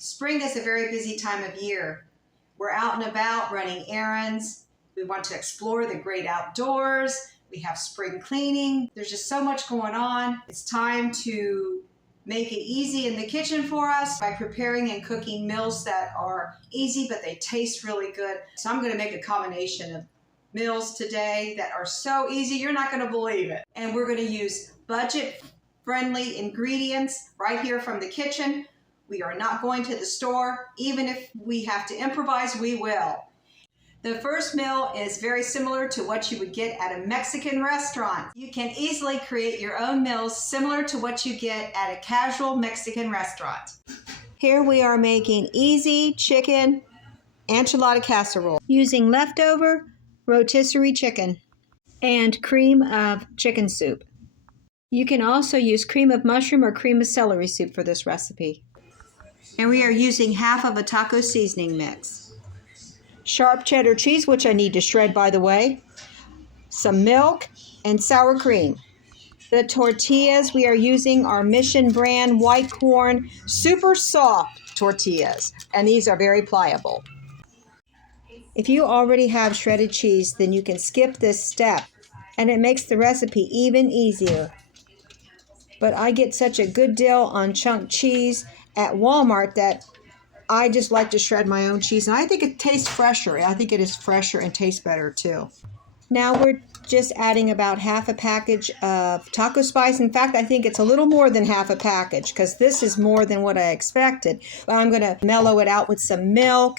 Spring is a very busy time of year. We're out and about running errands. We want to explore the great outdoors. We have spring cleaning. There's just so much going on. It's time to make it easy in the kitchen for us by preparing and cooking meals that are easy, but they taste really good. So I'm going to make a combination of meals today that are so easy, you're not going to believe it. And we're going to use budget-friendly ingredients right here from the kitchen. We are not going to the store. Even if we have to improvise, we will. The first meal is very similar to what you would get at a Mexican restaurant. You can easily create your own meals similar to what you get at a casual Mexican restaurant. Here we are making easy chicken enchilada casserole using leftover rotisserie chicken and cream of chicken soup. You can also use cream of mushroom or cream of celery soup for this recipe. And we are using half of a taco seasoning mix. Sharp cheddar cheese, which I need to shred by the way, some milk, and sour cream. The tortillas we are using are Mission brand white corn, super soft tortillas, and these are very pliable. If you already have shredded cheese, then you can skip this step, and it makes the recipe even easier. But I get such a good deal on chunk cheese at Walmart that I just like to shred my own cheese, and I think it tastes fresher. I think it is fresher and tastes better too. Now we're just adding about half a package of taco spice. In fact, I think it's a little more than half a package because this is more than what I expected. But I'm going to mellow it out with some milk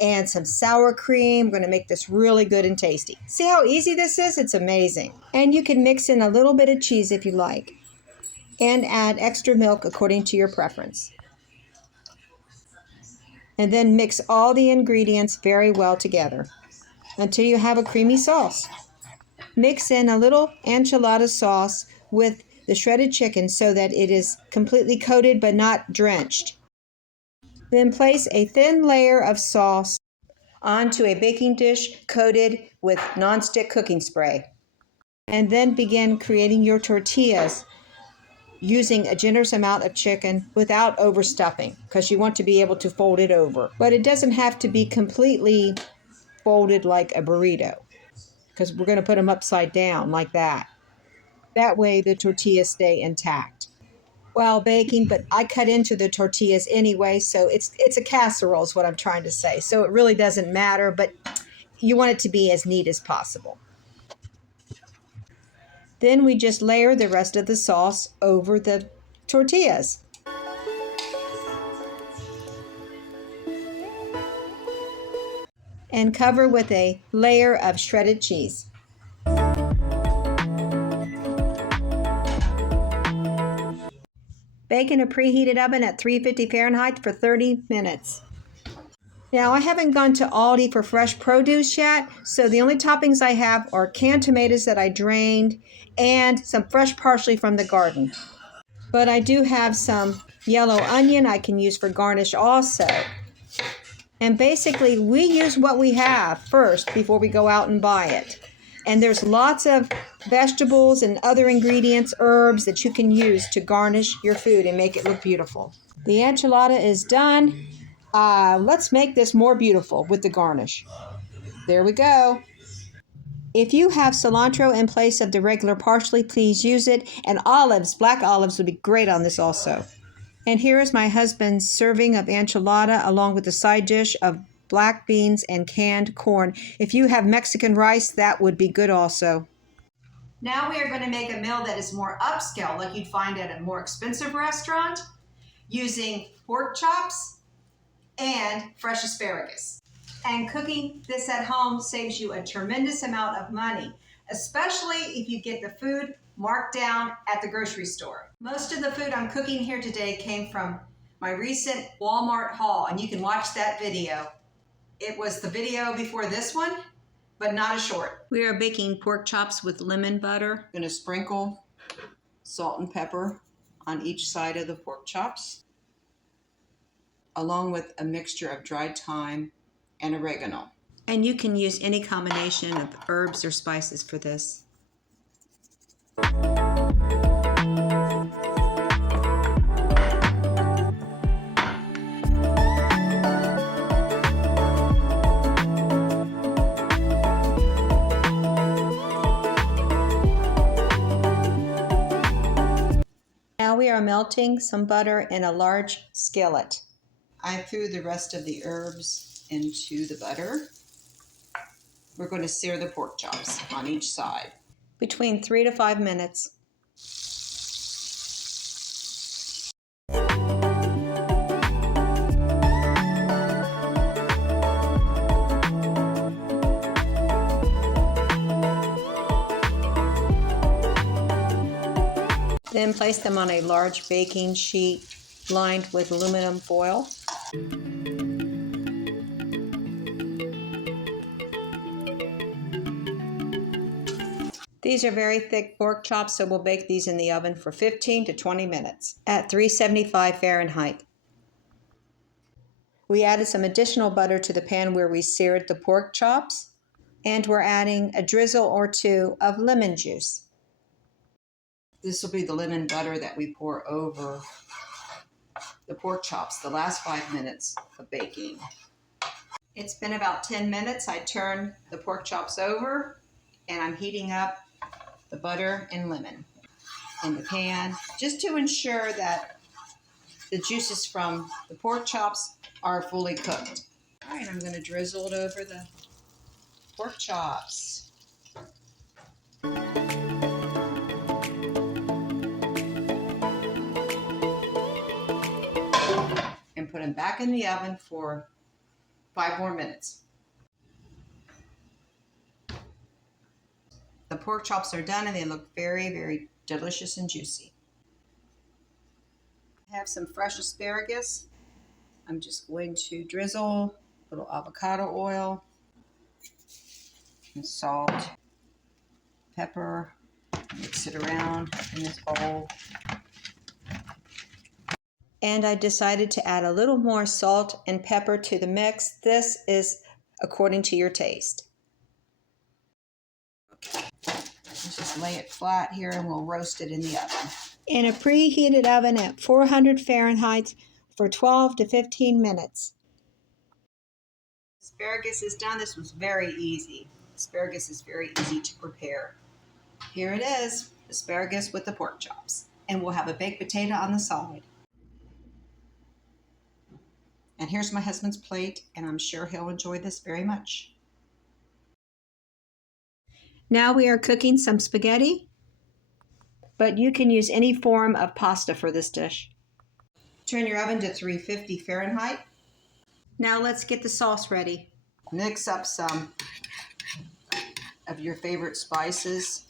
and some sour cream. I'm going to make this really good and tasty. See how easy this is? It's amazing. And you can mix in a little bit of cheese if you like, and add extra milk according to your preference. And then mix all the ingredients very well together until you have a creamy sauce. Mix in a little enchilada sauce with the shredded chicken so that it is completely coated but not drenched. Then place a thin layer of sauce onto a baking dish coated with nonstick cooking spray. And then begin creating your tortillas using a generous amount of chicken without overstuffing, because you want to be able to fold it over. But it doesn't have to be completely folded like a burrito, because we're going to put them upside down like that. That way the tortillas stay intact while baking, but I cut into the tortillas anyway, so it's a casserole is what I'm trying to say. So it really doesn't matter, but you want it to be as neat as possible. Then we just layer the rest of the sauce over the tortillas. And cover with a layer of shredded cheese. Bake in a preheated oven at 350 Fahrenheit for 30 minutes. Now, I haven't gone to Aldi for fresh produce yet, so the only toppings I have are canned tomatoes that I drained and some fresh parsley from the garden. But I do have some yellow onion I can use for garnish also. And basically, we use what we have first before we go out and buy it. And there's lots of vegetables and other ingredients, herbs that you can use to garnish your food and make it look beautiful. The enchilada is done. Let's make this more beautiful with the garnish. There we go. If you have cilantro in place of the regular parsley, please use it. And olives, black olives would be great on this also. And here is my husband's serving of enchilada along with the side dish of black beans and canned corn. If you have Mexican rice, that would be good also. Now we are going to make a meal that is more upscale, like you'd find at a more expensive restaurant, using pork chops and fresh asparagus. And cooking this at home saves you a tremendous amount of money, especially if you get the food marked down at the grocery store. Most of the food I'm cooking here today came from my recent Walmart haul, and you can watch that video. It was the video before this one, but not a short. We are baking pork chops with lemon butter. I'm going to sprinkle salt and pepper on each side of the pork chops, along with a mixture of dried thyme and oregano. And you can use any combination of herbs or spices for this. we are melting some butter in a large skillet. I threw the rest of the herbs into the butter. We're going to sear the pork chops on each side. Between 3 to 5 minutes. Then place them on a large baking sheet lined with aluminum foil. These are very thick pork chops, so we'll bake these in the oven for 15 to 20 minutes at 375 Fahrenheit. We added some additional butter to the pan where we seared the pork chops, and we're adding a drizzle or two of lemon juice. This will be the lemon butter that we pour over the pork chops the last 5 minutes of baking. It's been about 10 minutes. I turned the pork chops over and I'm heating up the butter and lemon in the pan just to ensure that the juices from the pork chops are fully cooked. All right, I'm going to drizzle it over the pork chops. And put them back in the oven for 5 more minutes. The pork chops are done and they look very, very delicious and juicy. I have some fresh asparagus. I'm just going to drizzle a little avocado oil and salt, pepper, mix it around in this bowl. And I decided to add a little more salt and pepper to the mix. This is according to your taste. Let's just lay it flat here and we'll roast it in the oven. In a preheated oven at 400 Fahrenheit for 12 to 15 minutes. Asparagus is done. This was very easy. Asparagus is very easy to prepare. Here it is, asparagus with the pork chops. And we'll have a baked potato on the side. And here's my husband's plate, and I'm sure he'll enjoy this very much. Now we are cooking some spaghetti, but you can use any form of pasta for this dish. Turn your oven to 350 Fahrenheit. Now let's get the sauce ready. Mix up some of your favorite spices.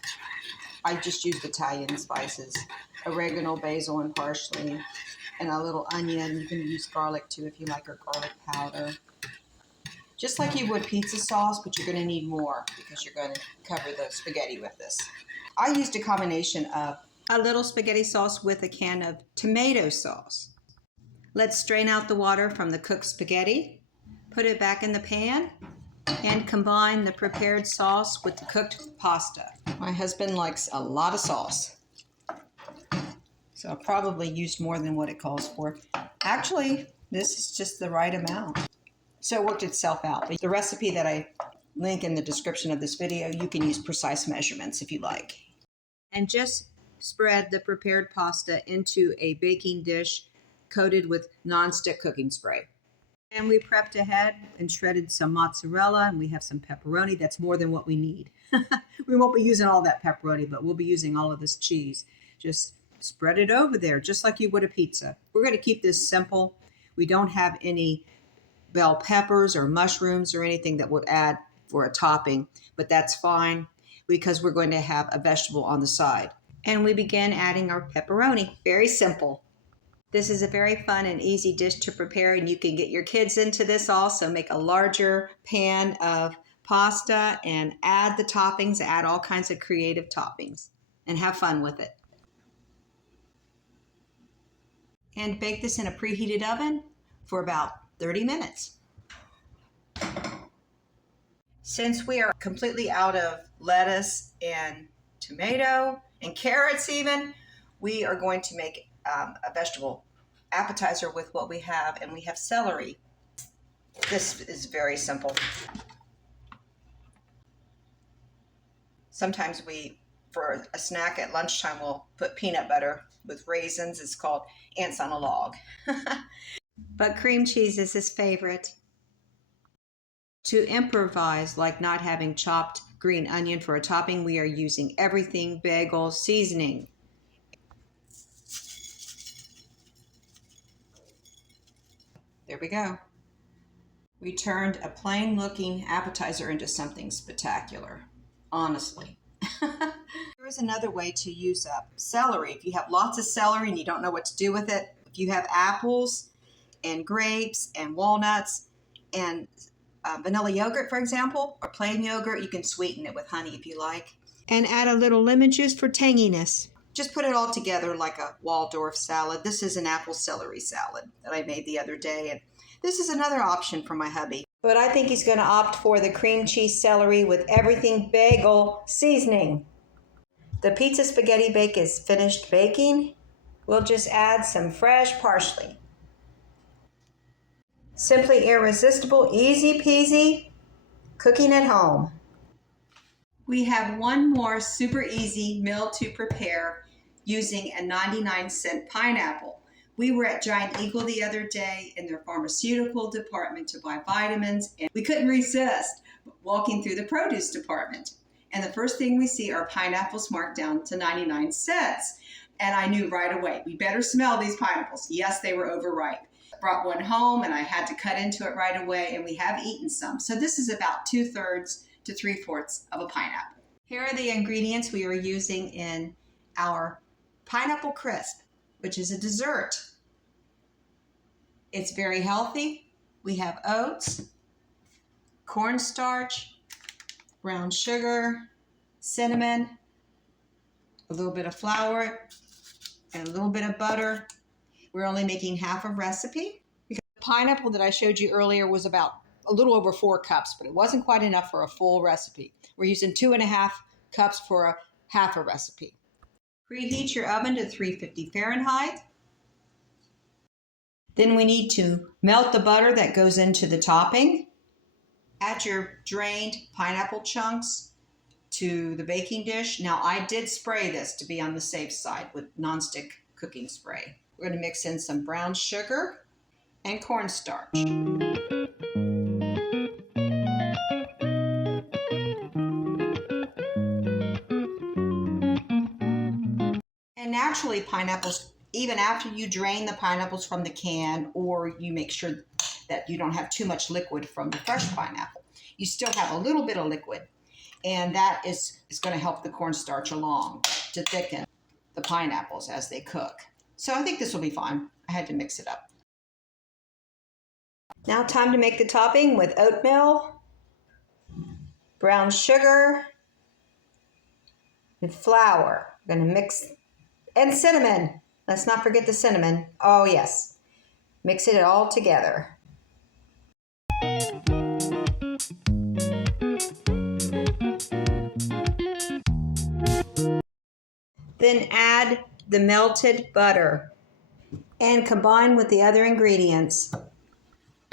I just used Italian spices, oregano, basil, and parsley. And a little onion. You can use garlic too if you like, or garlic powder. Just like you would pizza sauce, but you're going to need more because you're going to cover the spaghetti with this. I used a combination of a little spaghetti sauce with a can of tomato sauce. Let's strain out the water from the cooked spaghetti, put it back in the pan, and combine the prepared sauce with the cooked pasta. My husband likes a lot of sauce. So I probably used more than what it calls for. Actually, this is just the right amount. So it worked itself out. But the recipe that I link in the description of this video, you can use precise measurements if you like. And just spread the prepared pasta into a baking dish coated with nonstick cooking spray. And we prepped ahead and shredded some mozzarella, and we have some pepperoni. That's more than what we need. We won't be using all that pepperoni, but we'll be using all of this cheese. Just spread it over there, just like you would a pizza. We're going to keep this simple. We don't have any bell peppers or mushrooms or anything that would add for a topping, but that's fine because we're going to have a vegetable on the side. And we begin adding our pepperoni. Very simple. This is a very fun and easy dish to prepare, and you can get your kids into this also. Make a larger pan of pasta and add the toppings, add all kinds of creative toppings, and have fun with it. And bake this in a preheated oven for about 30 minutes. Since we are completely out of lettuce and tomato and carrots even, we are going to make a vegetable appetizer with what we have, and we have celery. This is very simple. Sometimes we for a snack at lunchtime, we'll put peanut butter with raisins. It's called Ants on a Log. But cream cheese is his favorite. To improvise, like not having chopped green onion for a topping, we are using everything bagel seasoning. There we go. We turned a plain looking appetizer into something spectacular, honestly. Here's another way to use up celery. If you have lots of celery and you don't know what to do with it, if you have apples and grapes and walnuts and vanilla yogurt, for example, or plain yogurt, you can sweeten it with honey if you like. And add a little lemon juice for tanginess. Just put it all together like a Waldorf salad. This is an apple celery salad that I made the other day. And this is another option for my hubby. But I think he's going to opt for the cream cheese celery with everything bagel seasoning. The pizza spaghetti bake is finished baking. We'll just add some fresh parsley. Simply irresistible, easy peasy, cooking at home. We have one more super easy meal to prepare using a 99-cent pineapple. We were at Giant Eagle the other day in their pharmaceutical department to buy vitamins, and we couldn't resist walking through the produce department. And the first thing we see are pineapples marked down to 99 cents. And I knew right away, we better smell these pineapples. Yes, they were overripe. Brought one home and I had to cut into it right away, and we have eaten some. So this is about 2/3 to 3/4 of a pineapple. Here are the ingredients we are using in our pineapple crisp, which is a dessert. It's very healthy. We have oats, cornstarch, brown sugar, cinnamon, a little bit of flour, and a little bit of butter. We're only making half a recipe because the pineapple that I showed you earlier was about a little over 4 cups, but it wasn't quite enough for a full recipe. We're using 2.5 cups for a half a recipe. Preheat your oven to 350 Fahrenheit. Then we need to melt the butter that goes into the topping. Add your drained pineapple chunks to the baking dish. Now I did spray this to be on the safe side with nonstick cooking spray. We're going to mix in some brown sugar and cornstarch. And naturally, pineapples, even after you drain the pineapples from the can, or you make sure that you don't have too much liquid from the fresh pineapple, you still have a little bit of liquid. And that is going to help the cornstarch along to thicken the pineapples as they cook. So I think this will be fine. I had to mix it up. Now time to make the topping with oatmeal, brown sugar, and flour. We're going to mix, and cinnamon. Let's not forget the cinnamon. Oh yes. Mix it all together. Then add the melted butter and combine with the other ingredients.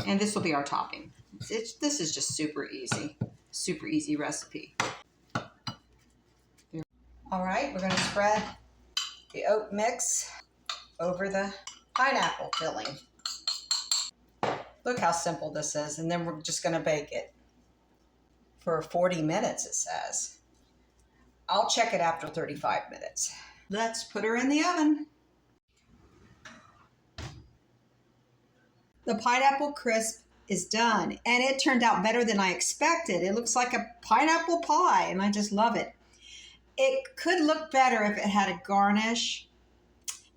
And this will be our topping. This is just super easy recipe. All right, we're going to spread the oat mix over the pineapple filling. Look how simple this is. And then we're just going to bake it for 40 minutes, it says. I'll check it after 35 minutes. Let's put her in the oven. The pineapple crisp is done, and it turned out better than I expected. It looks like a pineapple pie, and I just love it. It could look better if it had a garnish.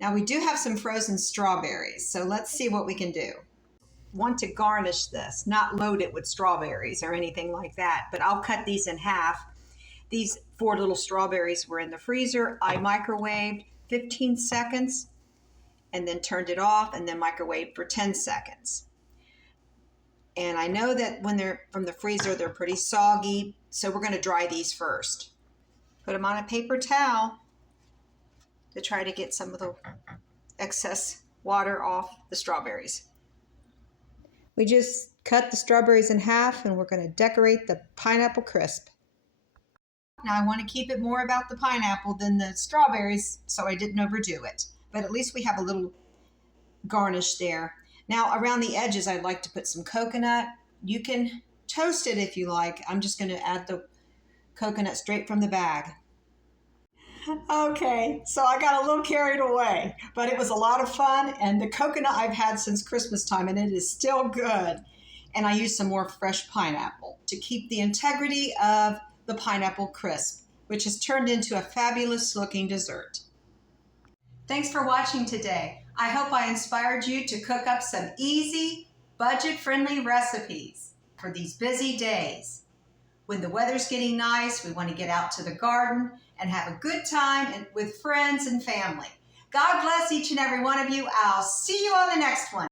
Now we do have some frozen strawberries, so let's see what we can do. Want to garnish this, not load it with strawberries or anything like that, but I'll cut these in half. These 4 little strawberries were in the freezer. I microwaved 15 seconds and then turned it off and then microwaved for 10 seconds. And I know that when they're from the freezer, they're pretty soggy, so we're going to dry these first. Put them on a paper towel to try to get some of the excess water off the strawberries. We just cut the strawberries in half and we're going to decorate the pineapple crisp. Now I want to keep it more about the pineapple than the strawberries, so I didn't overdo it. But at least we have a little garnish there. Now around the edges, I'd like to put some coconut. You can toast it if you like. I'm just going to add the coconut straight from the bag. Okay, so I got a little carried away, but it was a lot of fun, and the coconut I've had since Christmas time, and it is still good. And I used some more fresh pineapple to keep the integrity of the pineapple crisp, which has turned into a fabulous looking dessert. Thanks for watching today. I hope I inspired you to cook up some easy, budget-friendly recipes for these busy days. When the weather's getting nice, we want to get out to the garden and have a good time with friends and family. God bless each and every one of you. I'll see you on the next one.